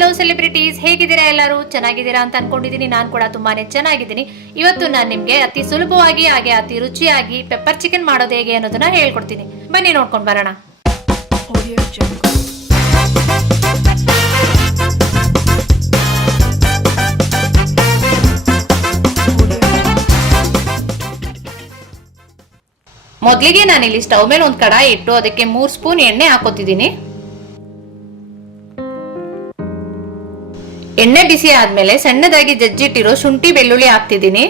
Hello celebrities, ಹೇಗಿದ್ದೀರಾ? ಎಲ್ಲರೂ ಚೆನ್ನಾಗಿದ್ದೀರಾ ಅಂತ ಅನ್ಕೊಂಡಿದ್ದೀನಿ. ನಾನು ಕೂಡ ತುಂಬಾನೇ ಚೆನ್ನಾಗಿದ್ದೀನಿ. ಇವತ್ತು ನಾನು ನಿಮ್ಗೆ ಅತಿ ಸುಲಭವಾಗಿ ಹಾಗೆ ಅತಿ ರುಚಿಯಾಗಿ ಪೆಪ್ಪರ್ ಚಿಕನ್ ಮಾಡೋದು ಹೇಗೆ ಅನ್ನೋದನ್ನ ಹೇಳ್ಕೊಡ್ತೀನಿ. ಬನ್ನಿ ನೋಡ್ಕೊಂಡು ಬರೋಣ. ಮೊದಲಿಗೆ ನಾನಿಲ್ಲಿ ಸ್ಟವ್ ಮೇಲೆ ಒಂದು ಕಡಾಯಿ ಇಟ್ಟು ಅದಕ್ಕೆ 3 ಸ್ಪೂನ್ ಎಣ್ಣೆ ಹಾಕೋತಿದ್ದೀನಿ. ಎಣ್ಣೆ ಬಿಸಿ ಆದ್ಮೇಲೆ ಸಣ್ಣದಾಗಿ ಜಜ್ಜಿಟ್ಟಿರೋ ಶುಂಠಿ ಬೆಳ್ಳುಳ್ಳಿ ಹಾಕ್ತಿದ್ದೀನಿ.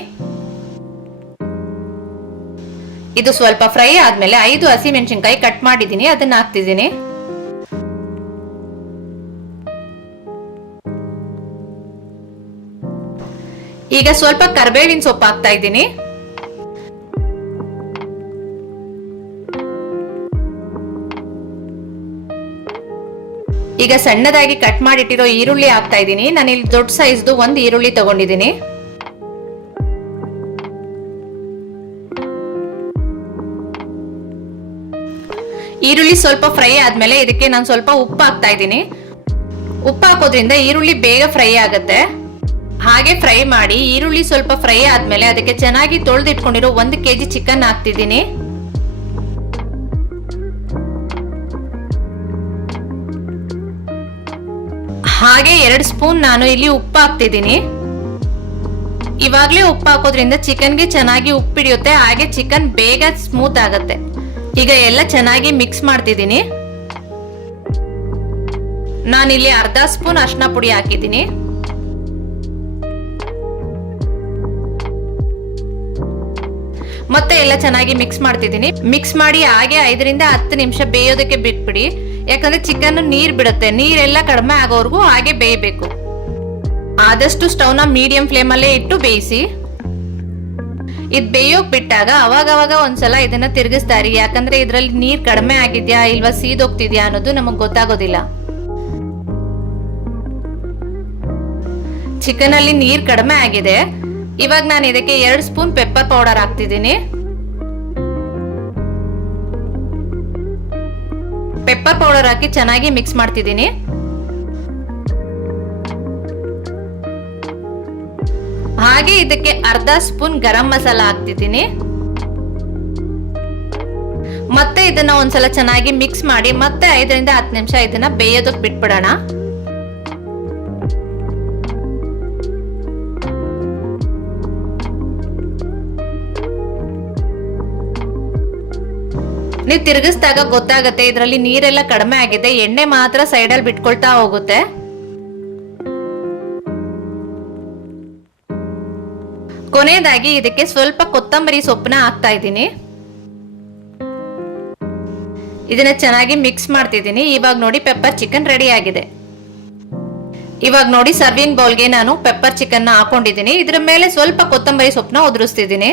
ಇದು ಸ್ವಲ್ಪ ಫ್ರೈ ಆದ್ಮೇಲೆ 5 ಹಸಿಮೆಣಸಿನಕಾಯಿ ಕಟ್ ಮಾಡಿದ್ದೀನಿ, ಅದನ್ನ ಹಾಕ್ತಿದ್ದೀನಿ. ಈಗ ಸ್ವಲ್ಪ ಕರಿಬೇವಿನ ಸೊಪ್ಪು ಹಾಕ್ತಾ ಇದ್ದೀನಿ. ಈಗ ಸಣ್ಣದಾಗಿ ಕಟ್ ಮಾಡಿಟ್ಟಿರೋ ಈರುಳ್ಳಿ ಹಾಕ್ತಾ ಇದ್ದೀನಿ. ನಾನು ಇಲ್ಲಿ ದೊಡ್ಡ ಸೈಜ್ದು 1 ಈರುಳ್ಳಿ ತಗೊಂಡಿದ್ದೀನಿ. ಈರುಳ್ಳಿ ಸ್ವಲ್ಪ ಫ್ರೈ ಆದ್ಮೇಲೆ ಇದಕ್ಕೆ ನಾನು ಸ್ವಲ್ಪ ಉಪ್ಪು ಹಾಕ್ತಾ ಇದ್ದೀನಿ. ಉಪ್ಪು ಹಾಕೋದ್ರಿಂದ ಈರುಳ್ಳಿ ಬೇಗ ಫ್ರೈ ಆಗುತ್ತೆ. ಹಾಗೆ ಫ್ರೈ ಮಾಡಿ ಈರುಳ್ಳಿ ಸ್ವಲ್ಪ ಫ್ರೈ ಆದ್ಮೇಲೆ ಅದಕ್ಕೆ ಚೆನ್ನಾಗಿ ತೊಳೆದಿಟ್ಕೊಂಡಿರೋ 1 kg ಚಿಕನ್ ಹಾಕ್ತಿದ್ದೀನಿ. ಹಾಗೆ 2 ಸ್ಪೂನ್ ನಾನು ಇಲ್ಲಿ ಉಪ್ಪು ಹಾಕ್ತಿದ್ದೀನಿ. ಇವಾಗ್ಲೇ ಉಪ್ಪು ಹಾಕೋದ್ರಿಂದ ಚಿಕನ್ಗೆ ಚೆನ್ನಾಗಿ ಉಪ್ಪು ಹಿಡಿಯುತ್ತೆ, ಹಾಗೆ ಚಿಕನ್ ಬೇಗ ಸ್ಮೂತ್ ಆಗುತ್ತೆ. ಈಗ ಎಲ್ಲ ಚೆನ್ನಾಗಿ ಮಿಕ್ಸ್ ಮಾಡ್ತಿದ್ದೀನಿ. ನಾನಿಲ್ಲಿ ಅರ್ಧ ಸ್ಪೂನ್ ಅರಿಶಿನ ಪುಡಿ ಹಾಕಿದ್ದೀನಿ. ಮತ್ತೆ ಎಲ್ಲ ಚೆನ್ನಾಗಿ ಮಿಕ್ಸ್ ಮಾಡ್ತಿದ್ದೀನಿ. ಮಿಕ್ಸ್ ಮಾಡಿ ಹಾಗೆ 5 ರಿಂದ 10 ನಿಮಿಷ ಬೇಯೋದಕ್ಕೆ ಬಿಟ್ಬಿಡಿ. ಯಾಕಂದ್ರೆ ಚಿಕನ್ ನೀರ್ ಬಿಡುತ್ತೆ, ನೀರೆಲ್ಲ ಕಡಿಮೆ ಆಗೋವರೆಗೂ ಹಾಗೆ ಬೇಯಬೇಕು. ಆದಷ್ಟು ಸ್ಟವ್ ನ ಮೀಡಿಯಂ ಫ್ಲೇಮ್ ಅಲ್ಲೇ ಇಟ್ಟು ಬೇಯಿಸಿ. ಇದು ಬೇಯೋಕ್ ಬಿಟ್ಟಾಗ ಅವಾಗವಾಗ ಒಂದ್ಸಲ ಇದನ್ನ ತಿರುಗಿಸ್ತಾ ಇರಿ. ಯಾಕಂದ್ರೆ ಇದ್ರಲ್ಲಿ ನೀರ್ ಕಡಿಮೆ ಆಗಿದ್ಯಾ ಇಲ್ವಾ ಸೀದೋಗ್ತಿದ್ಯಾ ಅನ್ನೋದು ನಮಗ್ ಗೊತ್ತಾಗೋದಿಲ್ಲ. ಚಿಕನ್ ಅಲ್ಲಿ ನೀರ್ ಕಡಿಮೆ ಆಗಿದೆ. ಇವಾಗ ನಾನು ಇದಕ್ಕೆ 2 ಸ್ಪೂನ್ ಪೆಪ್ಪರ್ ಪೌಡರ್ ಹಾಕ್ತಿದ್ದೀನಿ. ಪೆಪ್ಪರ್ ಪೌಡರ್ ಹಾಕಿ ಚೆನ್ನಾಗಿ ಮಿಕ್ಸ್ ಮಾಡ್ತಿದ್ದೀನಿ. ಹಾಗೆ ಇದಕ್ಕೆ ಅರ್ಧ ಸ್ಪೂನ್ ಗರಂ ಮಸಾಲ ಹಾಕ್ತಿದ್ದೀನಿ. ಮತ್ತೆ ಇದನ್ನ ಒಂದ್ಸಲ ಚೆನ್ನಾಗಿ ಮಿಕ್ಸ್ ಮಾಡಿ ಮತ್ತೆ 5 ರಿಂದ 10 ನಿಮಿಷ ಇದನ್ನ ಬೇಯೋದಕ್ಕೆ ಬಿಟ್ಬಿಡೋಣ. ನೀವು ತಿರುಗಿಸಿದಾಗ ಗೊತ್ತಾಗುತ್ತೆ ಇದರಲ್ಲಿ ನೀರೆಲ್ಲ ಕಡಿಮೆ ಆಗಿದೆ, ಎಣ್ಣೆ ಮಾತ್ರ ಸೈಡಲ್ಲಿ ಬಿಟ್ಕೊಳ್ತಾ ಹೋಗುತ್ತೆ. ಕೊನೆಯದಾಗಿ ಇದಕ್ಕೆ ಸ್ವಲ್ಪ ಕೊತ್ತಂಬರಿ ಸೊಪ್ಪನ್ನ ಹಾಕ್ತಾ ಇದ್ದೀನಿ. ಇದನ್ನ ಚೆನ್ನಾಗಿ ಮಿಕ್ಸ್ ಮಾಡ್ತಿದ್ದೀನಿ. ಇವಾಗ ನೋಡಿ ಪೆಪ್ಪರ್ ಚಿಕನ್ ರೆಡಿ ಆಗಿದೆ. ಇವಾಗ ನೋಡಿ ಸರ್ವಿಂಗ್ ಬೌಲ್ಗೆ ನಾನು ಪೆಪ್ಪರ್ ಚಿಕನ್ ಹಾಕೊಂಡಿದ್ದೀನಿ. ಇದ್ರ ಮೇಲೆ ಸ್ವಲ್ಪ ಕೊತ್ತಂಬರಿ ಸೊಪ್ಪನ್ನ ಉದುರಿಸ್ತಿದ್ದೀನಿ.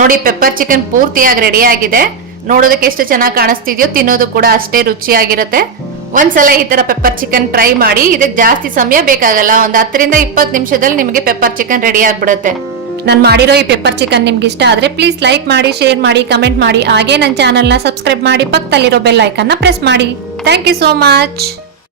ನೋಡಿ ಪೆಪ್ಪರ್ ಚಿಕನ್ ಪೂರ್ತಿಯಾಗಿ ರೆಡಿ ಆಗಿದೆ. ನೋಡೋದಕ್ಕೆ ಎಷ್ಟು ಚೆನ್ನಾಗಿ ಕಾಣಿಸ್ತಿದ್ಯೋ, ತಿನ್ನೋದು ಕೂಡ ಅಷ್ಟೇ ರುಚಿಯಾಗಿರುತ್ತೆ. ಒಂದ್ಸಲ ಈ ತರ ಪೆಪ್ಪರ್ ಚಿಕನ್ ಟ್ರೈ ಮಾಡಿ. ಇದಕ್ಕೆ ಜಾಸ್ತಿ ಸಮಯ ಬೇಕಾಗಲ್ಲ, ಒಂದು 10 ರಿಂದ 20 ನಿಮಿಷದಲ್ಲಿ ನಿಮಗೆ ಪೆಪ್ಪರ್ ಚಿಕನ್ ರೆಡಿ ಆಗ್ಬಿಡುತ್ತೆ. ನಾನು ಮಾಡಿರೋ ಈ ಪೆಪ್ಪರ್ ಚಿಕನ್ ನಿಮ್ಗೆ ಇಷ್ಟ ಆದ್ರೆ ಪ್ಲೀಸ್ ಲೈಕ್ ಮಾಡಿ, ಶೇರ್ ಮಾಡಿ, ಕಮೆಂಟ್ ಮಾಡಿ. ಹಾಗೆ ನನ್ನ ಚಾನೆಲ್ ನ ಸಬ್ಸ್ಕ್ರೈಬ್ ಮಾಡಿ, ಪಕ್ಕದಲ್ಲಿರೋ ಬೆಲ್ ಐಕಾನ್ ನ ಪ್ರೆಸ್ ಮಾಡಿ. Thank you so much.